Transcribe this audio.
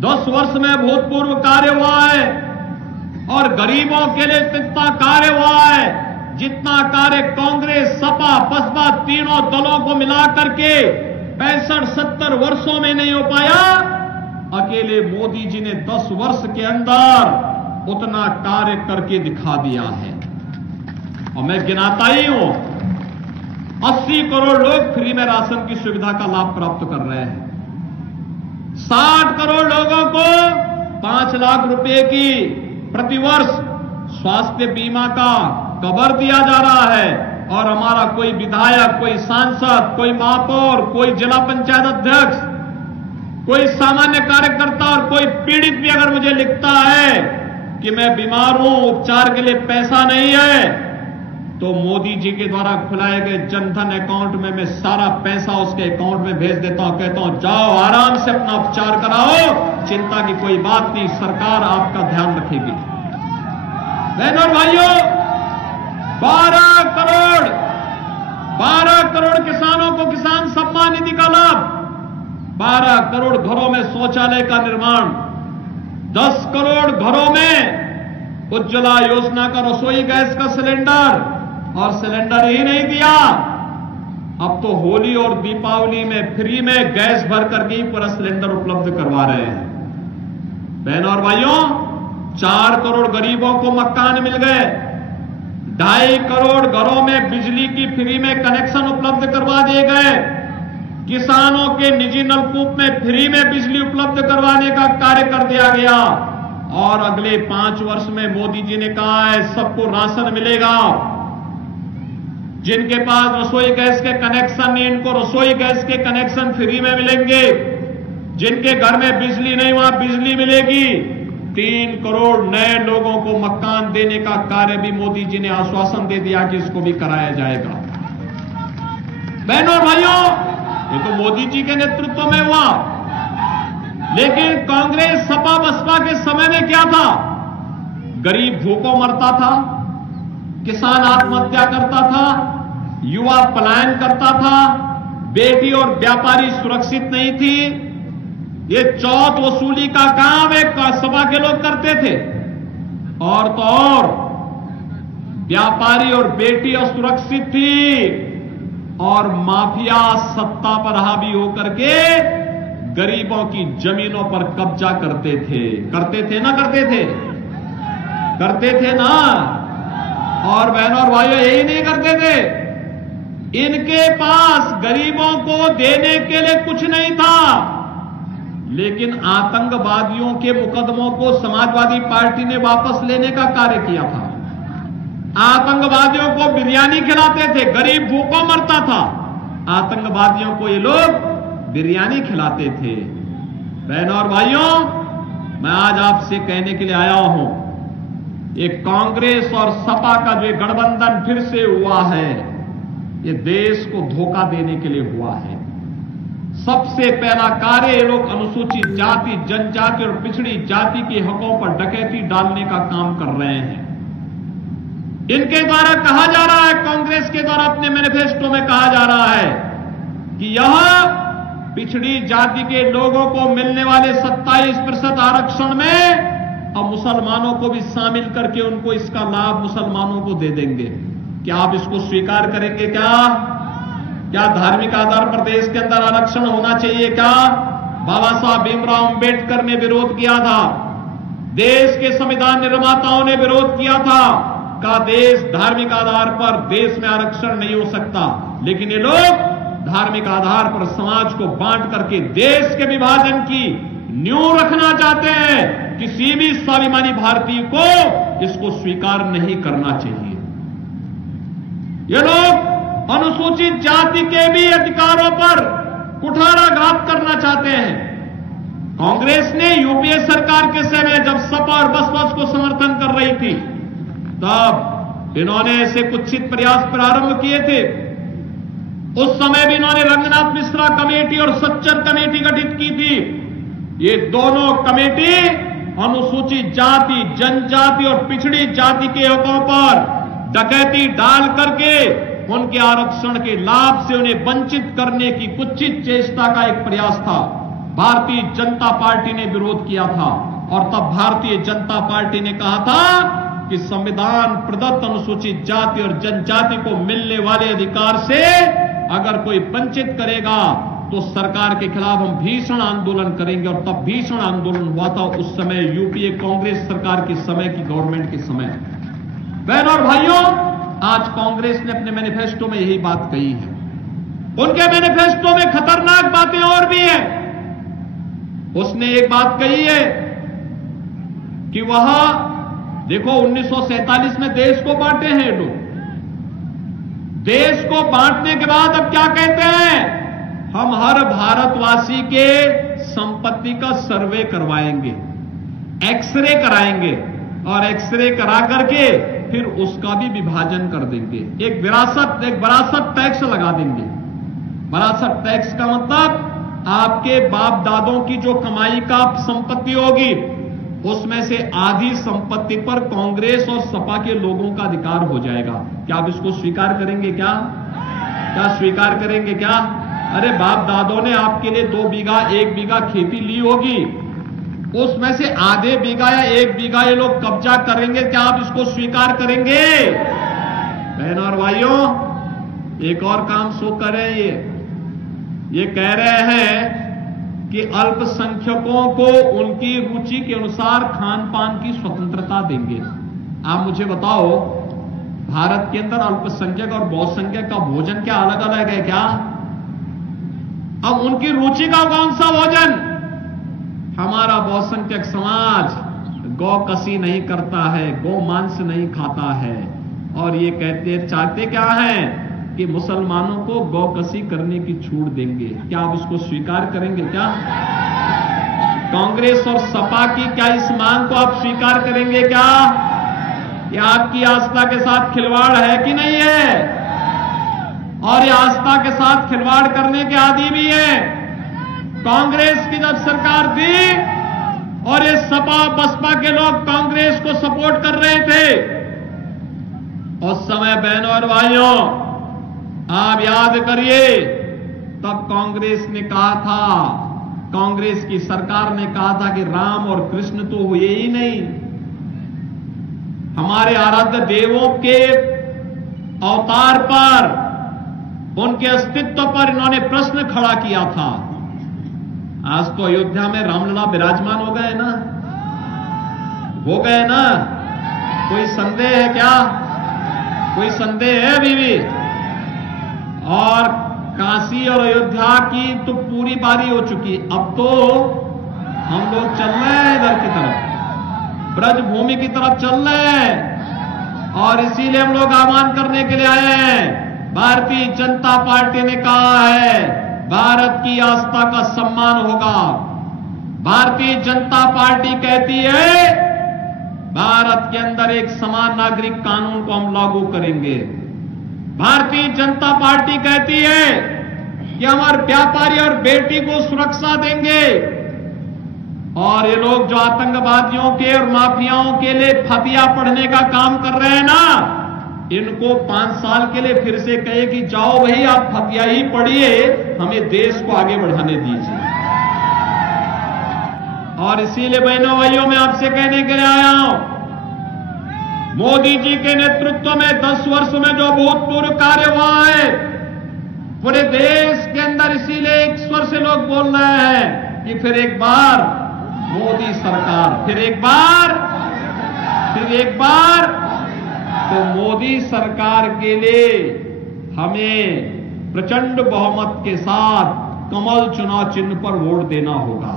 10 वर्ष में भूतपूर्व कार्य हुआ है और गरीबों के लिए इतना कार्य हुआ है जितना कार्य कांग्रेस, सपा, बसपा तीनों दलों को मिलाकर के 65-70 वर्षों में नहीं हो पाया। अकेले मोदी जी ने 10 वर्ष के अंदर उतना कार्य करके दिखा दिया है। और मैं गिनाता ही हूं, 80 करोड़ लोग फ्री में राशन की सुविधा का लाभ प्राप्त कर रहे हैं। 60 करोड़ लोगों को 5 लाख रुपए की प्रतिवर्ष स्वास्थ्य बीमा का कवर दिया जा रहा है। और हमारा कोई विधायक, कोई सांसद, कोई महापौर, कोई जिला पंचायत अध्यक्ष, कोई सामान्य कार्यकर्ता और कोई पीड़ित भी अगर मुझे लिखता है कि मैं बीमार हूं, उपचार के लिए पैसा नहीं है, तो मोदी जी के द्वारा खुलाए गए जनधन अकाउंट में मैं सारा पैसा उसके अकाउंट में भेज देता हूं। कहता हूं जाओ आराम से अपना उपचार कराओ, चिंता की कोई बात नहीं, सरकार आपका ध्यान रखेगी। बहनों और भाइयों, 12 करोड़ किसानों को किसान सम्मान निधि का लाभ, 12 करोड़ घरों में शौचालय का निर्माण, 10 करोड़ घरों में उज्ज्वला योजना का रसोई गैस का सिलेंडर, और सिलेंडर ही नहीं दिया, अब तो होली और दीपावली में फ्री में गैस भर करके ही पूरा सिलेंडर उपलब्ध करवा रहे हैं। बहनों और भाइयों, 4 करोड़ गरीबों को मकान मिल गए, 2.5 करोड़ घरों में बिजली की फ्री में कनेक्शन उपलब्ध करवा दिए गए, किसानों के निजी नलकूप में फ्री में बिजली उपलब्ध करवाने का कार्य कर दिया गया। और अगले 5 वर्ष में मोदी जी ने कहा है सबको राशन मिलेगा। जिनके पास रसोई गैस के कनेक्शन नहीं, इनको रसोई गैस के कनेक्शन फ्री में मिलेंगे। जिनके घर में बिजली नहीं, वहां बिजली मिलेगी। 3 करोड़ नए लोगों को मकान देने का कार्य भी मोदी जी ने आश्वासन दे दिया कि इसको भी कराया जाएगा। बहनों और भाइयों, ये तो मोदी जी के नेतृत्व में हुआ, लेकिन कांग्रेस, सपा, बसपा के समय में क्या था? गरीब भूखों मरता था, किसान आत्महत्या करता था, युवा पलायन करता था, बेटी और व्यापारी सुरक्षित नहीं थी। ये चौथ वसूली का काम एक सपा के लोग करते थे, और तो और व्यापारी और बेटी असुरक्षित थी, और माफिया सत्ता पर हावी होकर के गरीबों की जमीनों पर कब्जा करते थे ना करते थे ना। और बहनों और भाइयों, यही नहीं करते थे, इनके पास गरीबों को देने के लिए कुछ नहीं था, लेकिन आतंकवादियों के मुकदमों को समाजवादी पार्टी ने वापस लेने का कार्य किया था। आतंकवादियों को बिरयानी खिलाते थे, गरीब भूखों मरता था, आतंकवादियों को ये लोग बिरयानी खिलाते थे। बहनों और भाइयों, मैं आज आपसे कहने के लिए आया हूं, ये कांग्रेस और सपा का जो गठबंधन फिर से हुआ है, ये देश को धोखा देने के लिए हुआ है। सबसे पहला कार्य ये लोग अनुसूचित जाति, जनजाति और पिछड़ी जाति के हकों पर डकैती डालने का काम कर रहे हैं। इनके द्वारा कहा जा रहा है, कांग्रेस के द्वारा अपने मैनिफेस्टो में कहा जा रहा है कि यह पिछड़ी जाति के लोगों को मिलने वाले 27% आरक्षण में अब मुसलमानों को भी शामिल करके उनको इसका लाभ मुसलमानों को दे देंगे। क्या आप इसको स्वीकार करेंगे? क्या धार्मिक आधार पर देश के अंदर आरक्षण होना चाहिए? क्या बाबा साहब भीमराव अंबेडकर ने विरोध किया था, देश के संविधान निर्माताओं ने विरोध किया था, का देश धार्मिक आधार पर देश में आरक्षण नहीं हो सकता। लेकिन ये लोग धार्मिक आधार पर समाज को बांट करके देश के विभाजन की नींव रखना चाहते हैं। किसी भी स्वाभिमानी भारतीय को इसको स्वीकार नहीं करना चाहिए। ये लोग अनुसूचित जाति के भी अधिकारों पर कुठाराघात करना चाहते हैं। कांग्रेस ने यूपीए सरकार के समय जब सपा और बसपा को समर्थन कर रही थी, तब इन्होंने ऐसे कुत्सित प्रयास प्रारंभ किए थे। उस समय भी इन्होंने रंगनाथ मिश्रा कमेटी और सच्चर कमेटी गठित की थी। ये दोनों कमेटी अनुसूचित जाति, जनजाति और पिछड़ी जाति के हकों पर डकैती डाल करके उनके आरक्षण के लाभ से उन्हें वंचित करने की कुत्सित चेष्टा का एक प्रयास था। भारतीय जनता पार्टी ने विरोध किया था और तब भारतीय जनता पार्टी ने कहा था कि संविधान प्रदत्त अनुसूचित जाति और जनजाति को मिलने वाले अधिकार से अगर कोई वंचित करेगा तो सरकार के खिलाफ हम भीषण आंदोलन करेंगे। और तब भीषण आंदोलन हुआ था उस समय यूपीए कांग्रेस सरकार के समय की गवर्नमेंट के समय। बहनों और भाइयों, आज कांग्रेस ने अपने मैनिफेस्टो में यही बात कही है। उनके मैनिफेस्टो में खतरनाक बातें और भी हैं। उसने एक बात कही है कि वह देखो 1947 में देश को बांटे हैं लोग। देश को बांटने के बाद अब क्या कहते हैं, हम हर भारतवासी के संपत्ति का सर्वे करवाएंगे, एक्सरे कराएंगे और एक्सरे करा करके फिर उसका भी विभाजन कर देंगे। एक विरासत टैक्स लगा देंगे। विरासत टैक्स का मतलब आपके बाप दादों की जो कमाई का संपत्ति होगी उसमें से आधी संपत्ति पर कांग्रेस और सपा के लोगों का अधिकार हो जाएगा। क्या आप इसको स्वीकार करेंगे? क्या स्वीकार करेंगे क्या? अरे बाप दादों ने आपके लिए 2 बीघा 1 बीघा खेती ली होगी, उसमें से आधे बीघा या 1 बीघा ये लोग कब्जा करेंगे। क्या आप इसको स्वीकार करेंगे? बहनों और भाइयों, एक और काम सो करें। ये कह रहे हैं कि अल्पसंख्यकों को उनकी रुचि के अनुसार खान पान की स्वतंत्रता देंगे। आप मुझे बताओ, भारत के अंदर अल्पसंख्यक और बहुसंख्यक का भोजन क्या अलग अलग है क्या? अब उनकी रुचि का कौन सा भोजन? हमारा बहुसंख्यक समाज गौ कसी नहीं करता है, गौ मांस नहीं खाता है, और ये चाहते क्या है कि मुसलमानों को गौकसी करने की छूट देंगे। क्या आप इसको स्वीकार करेंगे? क्या कांग्रेस और सपा की क्या इस मांग को आप स्वीकार करेंगे? क्या ये आपकी आस्था के साथ खिलवाड़ है कि नहीं है? और ये आस्था के साथ खिलवाड़ करने के आदी भी है। कांग्रेस की जब सरकार थी और ये सपा बसपा के लोग कांग्रेस को सपोर्ट कर रहे थे, उस समय बहनों और भाइयों आप याद करिए, तब कांग्रेस ने कहा था, कांग्रेस की सरकार ने कहा था कि राम और कृष्ण तो हुए ही नहीं, हमारे आराध्य देवों के अवतार पर, उनके अस्तित्व पर इन्होंने प्रश्न खड़ा किया था। आज तो अयोध्या में रामलला विराजमान हो गए ना, हो गए ना? कोई संदेह है क्या? कोई संदेह है अभी भी? और काशी और अयोध्या की तो पूरी बारी हो चुकी। अब तो हम लोग चल रहे हैं इधर की तरफ, ब्रजभूमि की तरफ चल रहे हैं, और इसीलिए हम लोग आह्वान करने के लिए आए हैं। भारतीय जनता पार्टी ने कहा है भारत की आस्था का सम्मान होगा। भारतीय जनता पार्टी कहती है भारत के अंदर एक समान नागरिक कानून को हम लागू करेंगे। भारतीय जनता पार्टी कहती है कि हमारे व्यापारी और बेटी को सुरक्षा देंगे, और ये लोग जो आतंकवादियों के और माफियाओं के लिए फतिया पढ़ने का काम कर रहे हैं ना, इनको 5 साल के लिए फिर से कहे कि जाओ भाई आप फतिया ही पढ़िए, हमें देश को आगे बढ़ाने दीजिए। और इसीलिए बहनों भाइयों मैं आपसे कहने के लिए आया हूं, मोदी जी के नेतृत्व में 10 वर्ष में जो भूतपूर्व कार्य हुआ है पूरे देश के अंदर, इसीलिए एक स्वर से लोग बोल रहे हैं कि फिर एक बार मोदी सरकार, फिर एक बार तो मोदी सरकार के लिए हमें प्रचंड बहुमत के साथ कमल चुनाव चिन्ह पर वोट देना होगा।